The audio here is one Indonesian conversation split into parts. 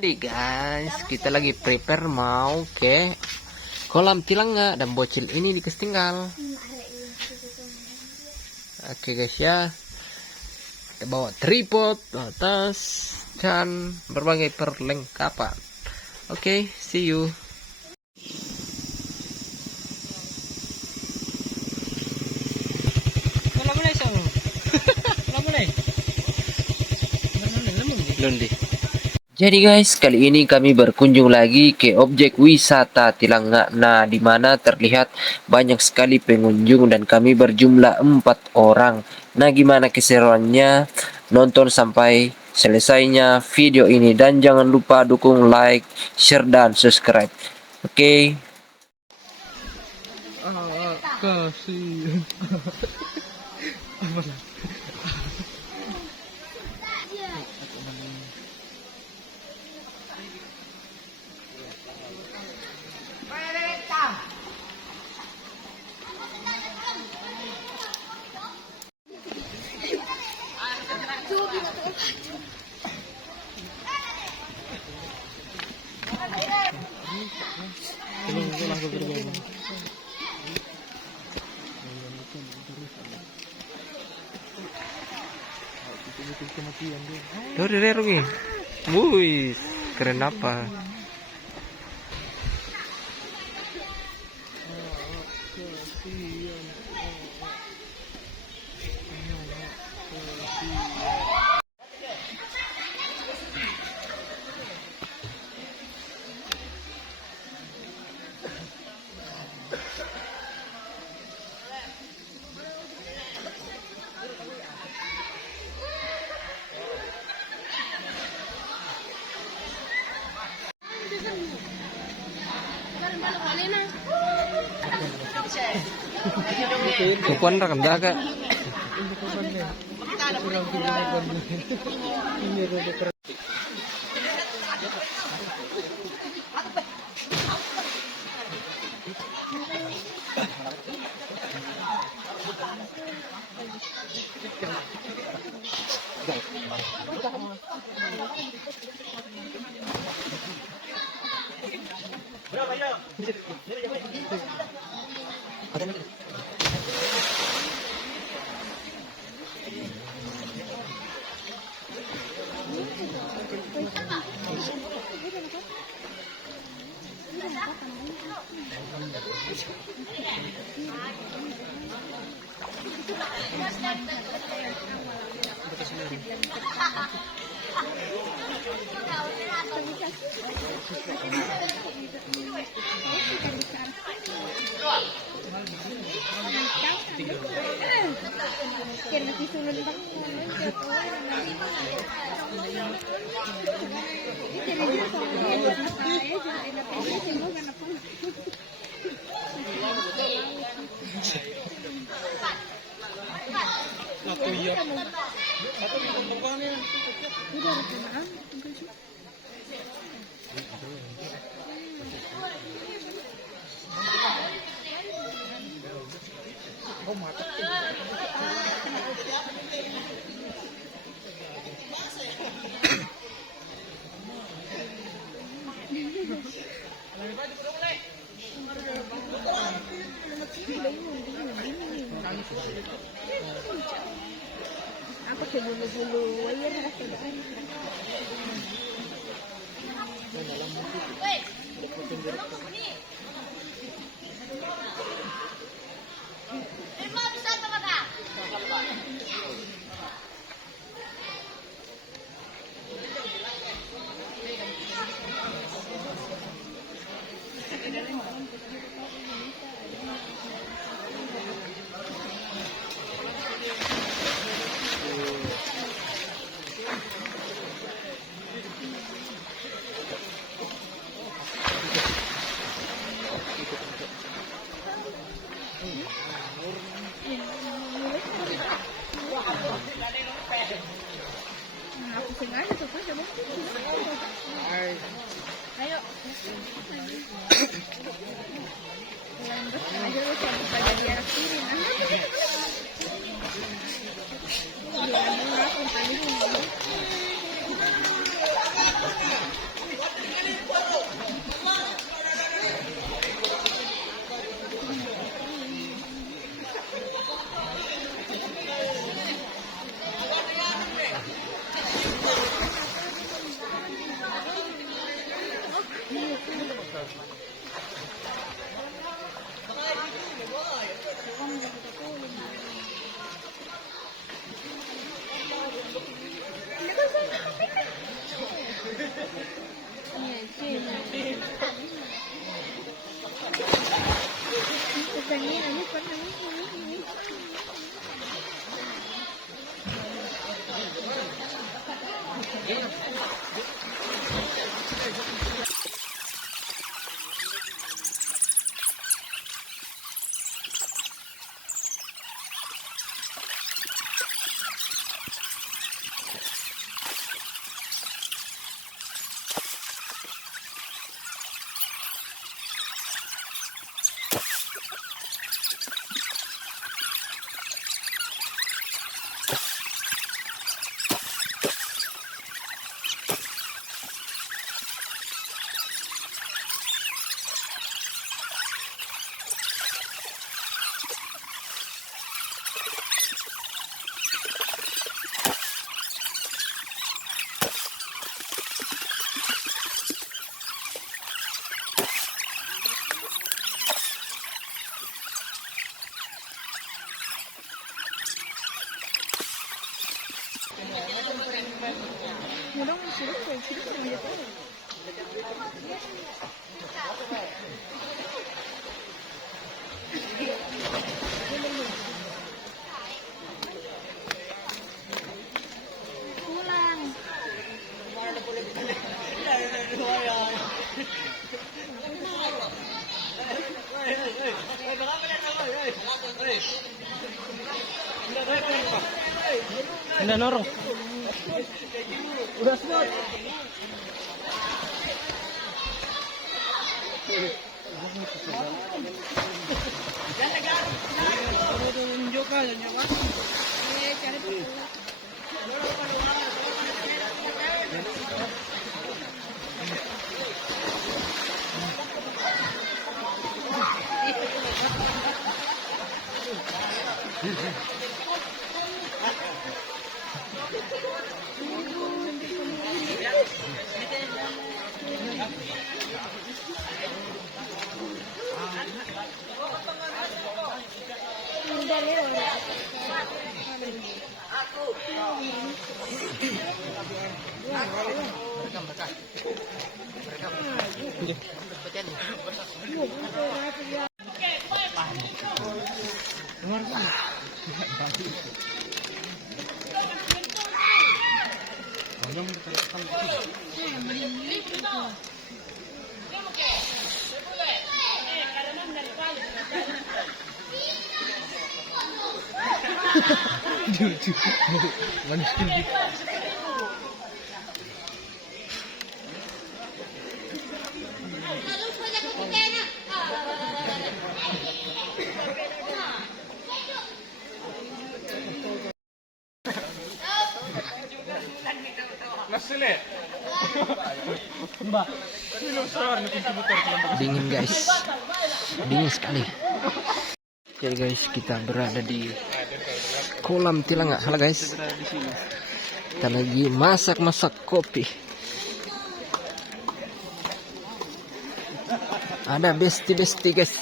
Jadi guys, kita lagi prepare mau ke kolam Tilangga dan bocil ini tinggal. Oke guys ya, kita bawa tripod, atas dan berbagai perlengkapan. Oke, see you. Jadi guys, kali ini kami berkunjung lagi ke objek wisata Tilangga. Nah, di mana terlihat banyak sekali pengunjung dan kami berjumlah 4 orang. Nah, gimana keseruannya? Nonton sampai selesainya video ini dan jangan lupa dukung like, share dan subscribe. Oke. Kasih. Wih, keren apa? Kukuan rakam daga. Aku coba bulu-bulu wire rasanya. Mudah sudah sudah pulang. Hindi norong. Udah semua. Dingin guys, dingin sekali. Jadi guys, kita berada di kolam tilang, nggak salah guys. Kita lagi masak kopi. Ada besti guys.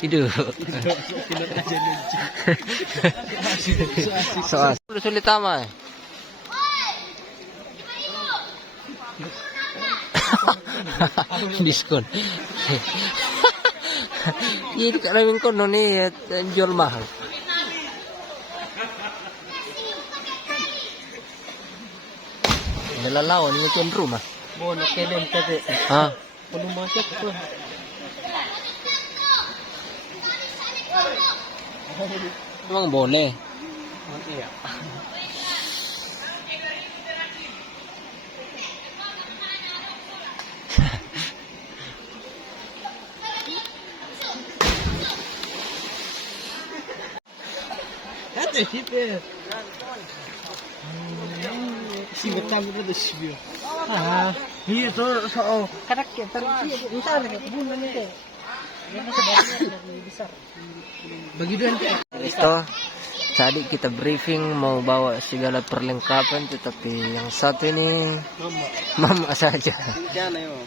Hidup. Soal sulit ama. Diskon. Ini kalau kono nih jual mahal. Nilalawan ni ken rumah. Bono kelen tadi. Ah, Perlu masak pun. emang boleh. Iya. Hadi hiper. Singkat kami pada sibuk. Ah, iya so karak kita besar kan bulan ini. Yang besar. Bagi dua Listo. Tadi kita briefing mau bawa segala perlengkapan, tetapi yang satu ini mama saja.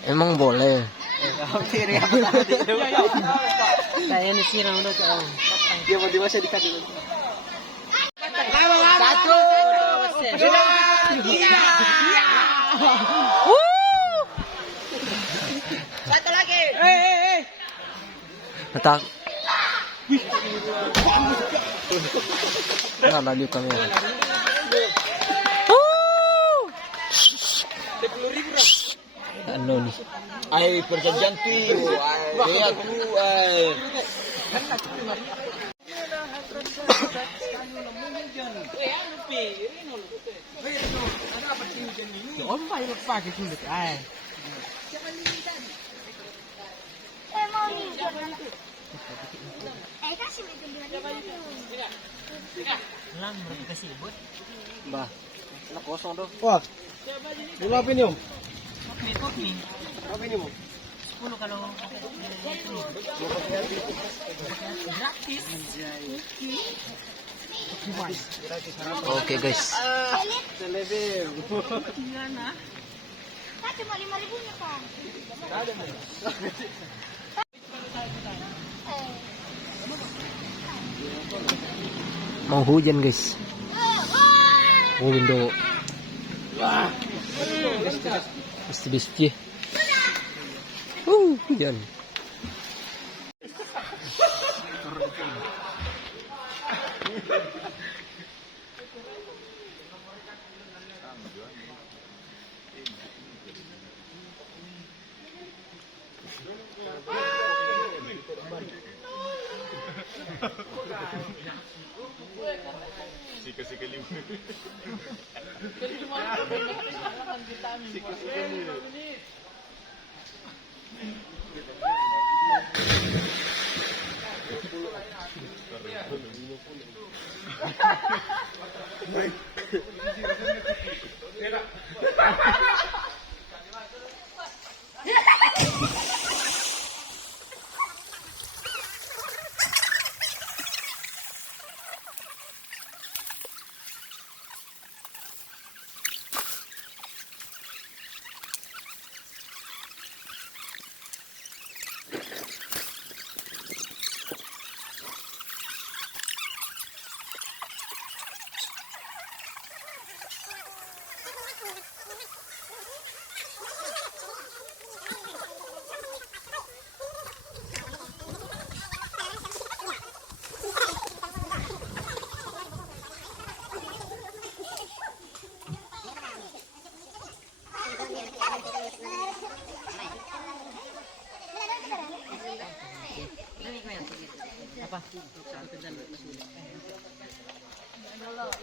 Emang boleh. Kaya ni sirang udah kau. Dia mau dibaca di kaki. Satu. Satu lagi. Letak. Nah, lagi kamera. Ano nih? Ay, perjanjian tuh. Ay, aku ay. Om pa yung pakai sulit ay. Mau minjem nanti. Kasih minjem dua. Lang, mereka kasih buat. Bah, nak kosong tuh. Wah. Berapa ini om? Kopi. Berapa ini, Bu? 10 kalau gratis. Oke guys. Selebih. Kan cuma 5.000-nya, Pak. Mau hujan guys. Oh window. Besti. Hujan.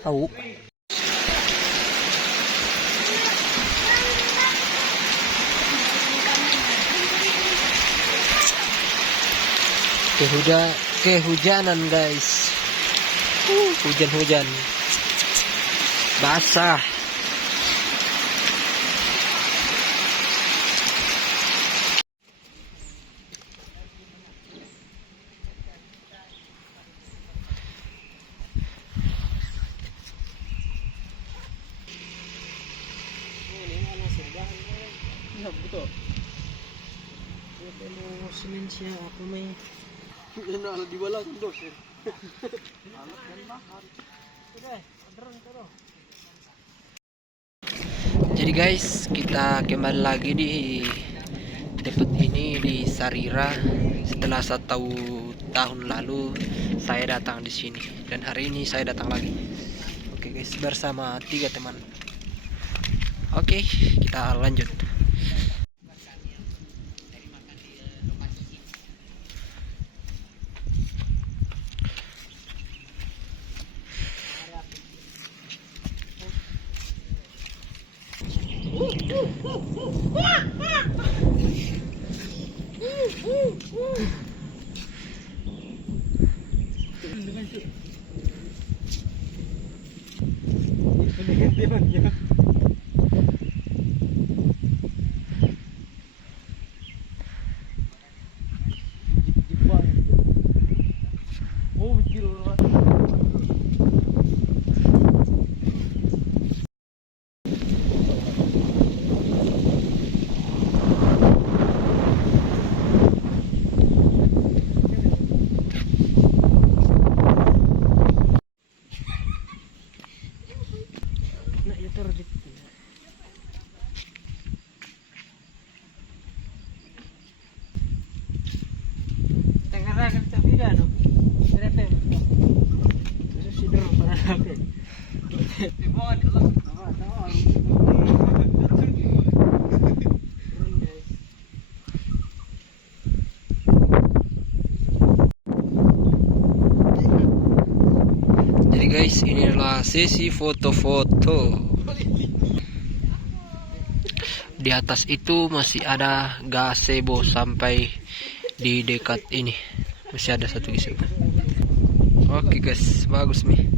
Tahu. Kehujanan guys. Hujan basah. Ya betul. Kalau semen siya ako may ano di wala dos. Alat dan bakar. Sudah, adron terus. Jadi guys, kita kembali lagi di tempat ini di Sarira. Setelah 1 tahun lalu saya datang di sini dan hari ini saya datang lagi. Oke guys, bersama 3 teman. Oke, kita lanjut. Oh, mikir orang. sesi foto-foto. Di atas itu masih ada gazebo sampai di dekat ini. Masih ada satu gazebo. Oke guys, bagus nih.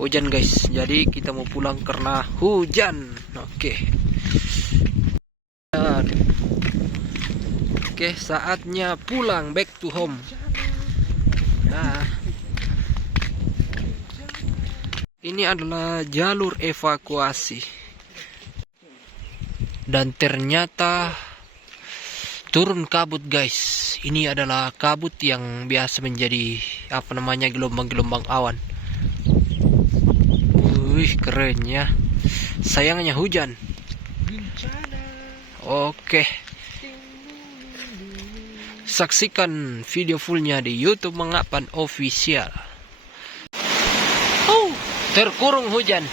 Hujan guys, jadi kita mau pulang karena hujan. Oke, saatnya pulang, back to home. Nah, ini adalah jalur evakuasi. Dan ternyata turun kabut guys. Ini adalah kabut yang biasa menjadi gelombang-gelombang awan. Wih, kerennya. Sayangnya hujan. Oke. Saksikan video fullnya di YouTube Mengapan Official. Terkurung hujan.